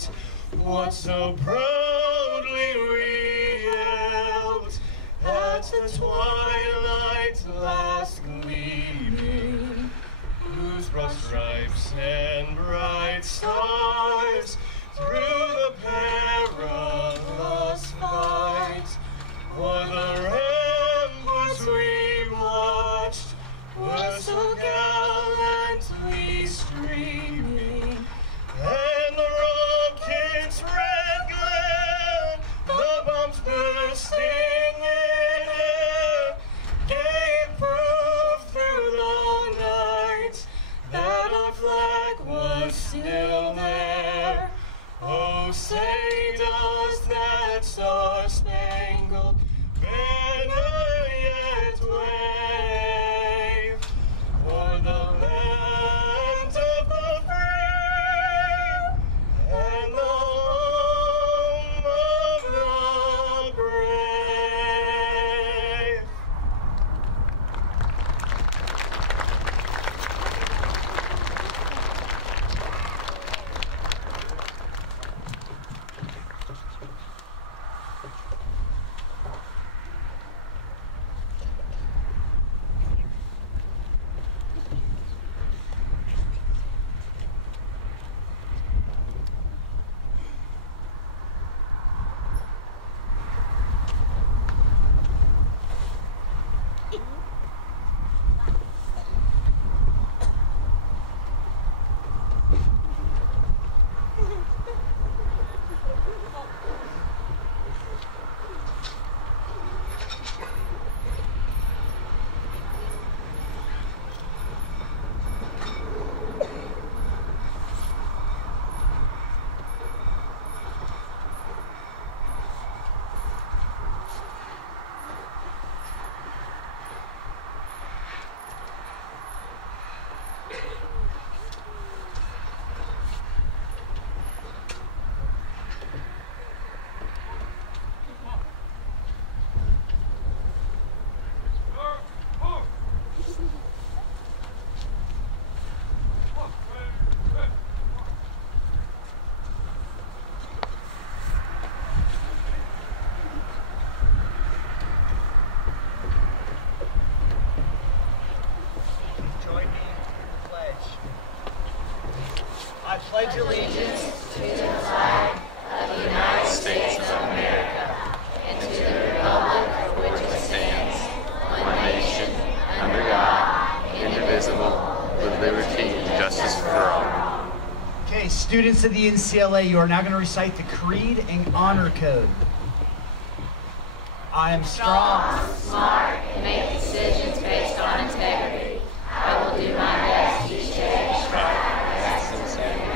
fight, what so proudly we held at the twilight's last gleaming, whose broad stripes and bright stars through the perilous fight, o'er the ramparts we watched, were so gallantly streaming, and the rocket's red glare, the bombs bursting in air, gave proof through the night that our flag was still there. Oh, say does that star-spangled banner yet wave o'er the land of the free and the home of the brave? I pledge allegiance to the flag of the United States of America and to the republic for which it stands, one nation, under God, indivisible, with liberty and justice for all. Okay, students of the NCLA, you are now going to recite the Creed and Honor Code. I am strong, smart, and make decisions based on integrity. I will do my best each day to strive for excellence and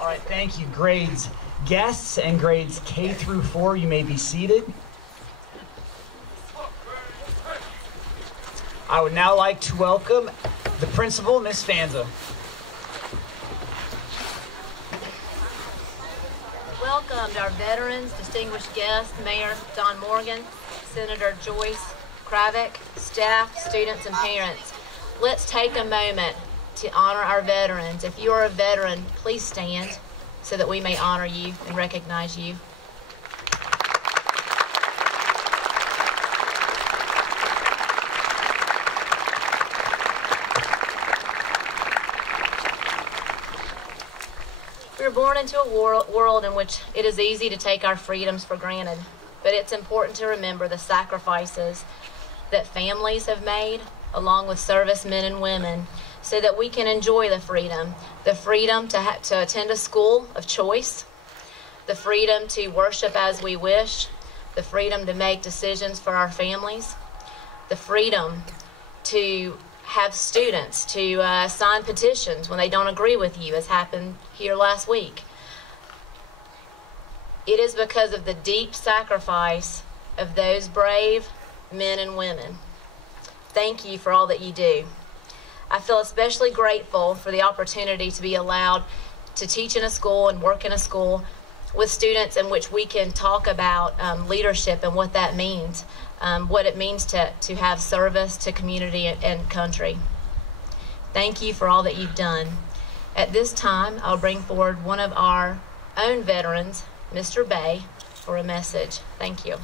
All right, thank you. Grades, guests and grades K through 4, you may be seated. I would now like to welcome the principal, Ms. Faenza. Welcome to our veterans, distinguished guests, Mayor Don Morgan, Senator Joyce Kravick, staff, students, and parents. Let's take a moment to honor our veterans. If you are a veteran, please stand so that we may honor you and recognize you. We were born into a world in which it is easy to take our freedoms for granted, but it's important to remember the sacrifices that families have made, along with servicemen and women, so that we can enjoy the freedom to attend a school of choice, the freedom to worship as we wish, the freedom to make decisions for our families, the freedom to have students to sign petitions when they don't agree with you, as happened here last week. It is because of the deep sacrifice of those brave men and women. Thank you for all that you do. I feel especially grateful for the opportunity to be allowed to teach in a school and work in a school with students in which we can talk about leadership and what that means, what it means to have service to community and country. Thank you for all that you've done. At this time, I'll bring forward one of our own veterans, Mr. Bay, for a message. Thank you.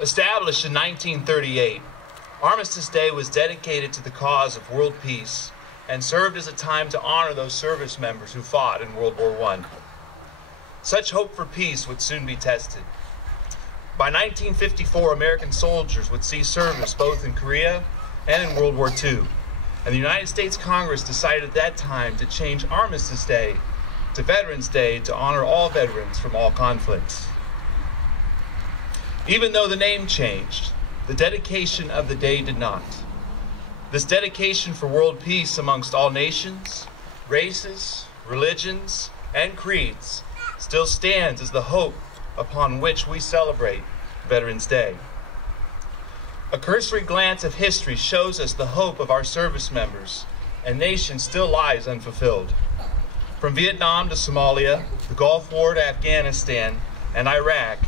Established in 1938, Armistice Day was dedicated to the cause of world peace and served as a time to honor those service members who fought in World War I. Such hope for peace would soon be tested. By 1954, American soldiers would see service both in Korea and in World War II, and the United States Congress decided at that time to change Armistice Day to Veterans Day to honor all veterans from all conflicts. Even though the name changed, the dedication of the day did not. This dedication for world peace amongst all nations, races, religions, and creeds still stands as the hope upon which we celebrate Veterans Day. A cursory glance of history shows us the hope of our service members and nation still lies unfulfilled. From Vietnam to Somalia, the Gulf War to Afghanistan and Iraq,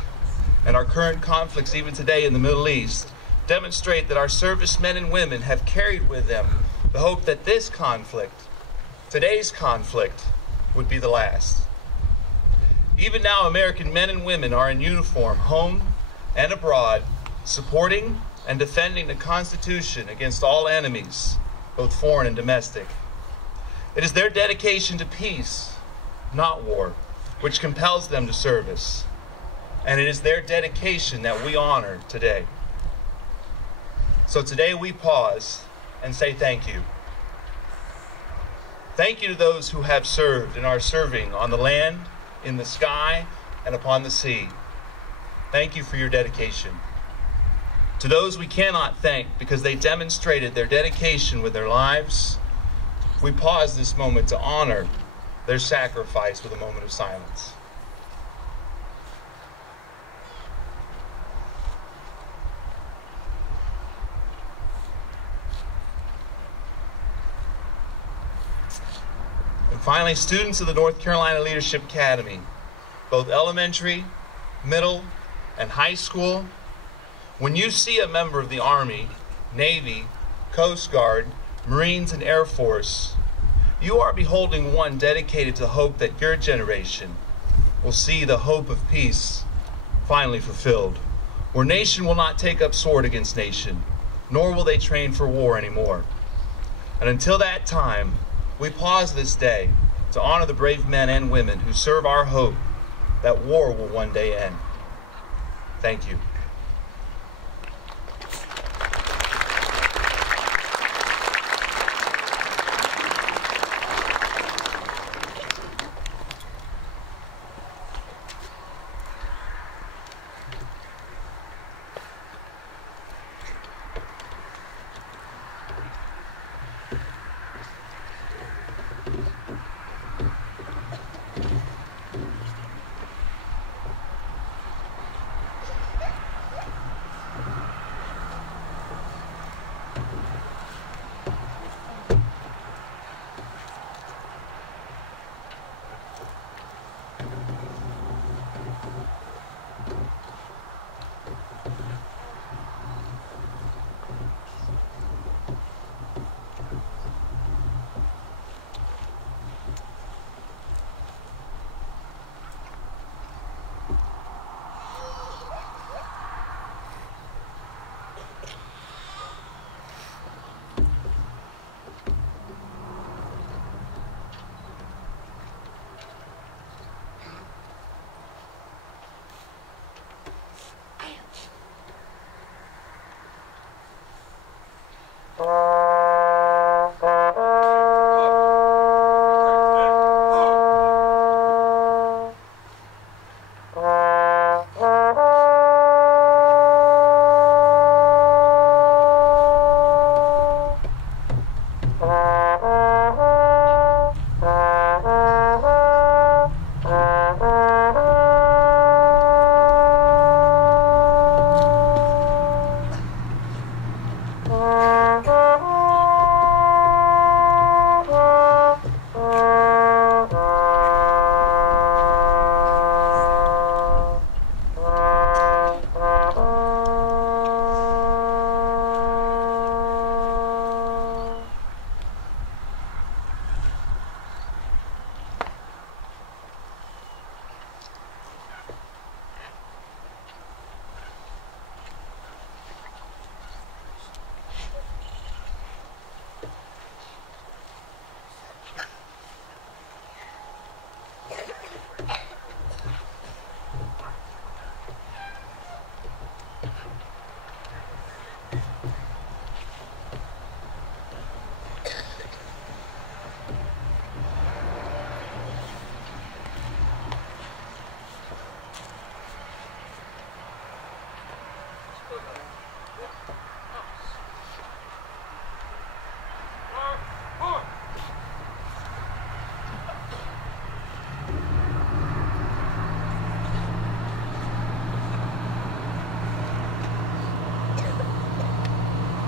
and our current conflicts even today in the Middle East, demonstrate that our servicemen and women have carried with them the hope that this conflict, today's conflict, would be the last. Even now, American men and women are in uniform, home and abroad, supporting and defending the Constitution against all enemies, both foreign and domestic. It is their dedication to peace, not war, which compels them to service. And it is their dedication that we honor today. So today we pause and say thank you. Thank you to those who have served and are serving on the land, in the sky, and upon the sea. Thank you for your dedication. To those we cannot thank because they demonstrated their dedication with their lives, we pause this moment to honor their sacrifice with a moment of silence. Finally, students of the North Carolina Leadership Academy, both elementary, middle, and high school, when you see a member of the Army, Navy, Coast Guard, Marines, and Air Force, you are beholding one dedicated to the hope that your generation will see the hope of peace finally fulfilled, where nation will not take up sword against nation, nor will they train for war anymore. And until that time, we pause this day to honor the brave men and women who serve our hope that war will one day end. Thank you.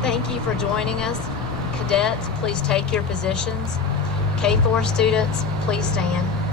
Thank you for joining us. Cadets, please take your positions. K4 students, please stand.